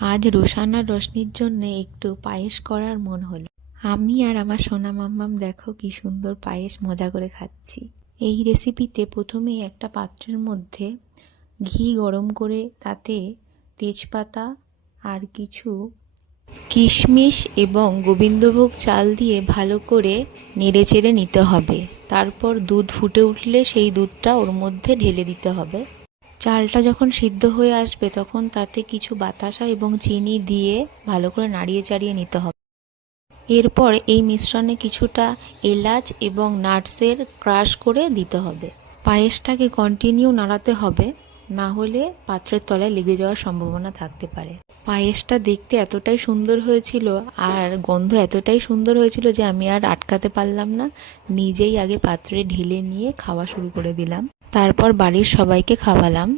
আজ রোশান আর রোশনির জন্য একটু পায়েস করার মন হলো। আমি আর আমার সোনা মাম্মাম দেখো কি সুন্দর পায়েস মজা করে খাচ্ছি। এই রেসিপিতে প্রথমেই একটা পাত্রের মধ্যে ঘি গরম করে তাতে তেজপাতা আর কিছু কিশমিশ এবং গোবিন্দভোগ চাল দিয়ে ভালো করে নেড়েচেড়ে নিতে হবে। তারপর দুধ ফুটে উঠলে সেই দুধটা ওর মধ্যে ঢেলে দিতে হবে। চালটা যখন সিদ্ধ হয়ে আসবে তখন তাতে কিছু বাতাসা এবং চিনি দিয়ে ভালো করে নাড়িয়ে চাড়িয়ে নিতে হবে। এরপর এই মিশ্রণে কিছুটা এলাচ এবং নাটসের ক্রাশ করে দিতে হবে। পায়েসটাকে কন্টিনিউ নাড়াতে হবে, না হলে পাত্রের তলায় লেগে যাওয়ার সম্ভাবনা থাকতে পারে। পায়েসটা দেখতে এতটাই সুন্দর হয়েছিল আর গন্ধ এতটাই সুন্দর হয়েছিল যে আমি আর আটকাতে পারলাম না, নিজেই আগে পাত্রে ঢেলে নিয়ে খাওয়া শুরু করে দিলাম। তারপর বাড়ির সবাইকে খাওয়ালাম।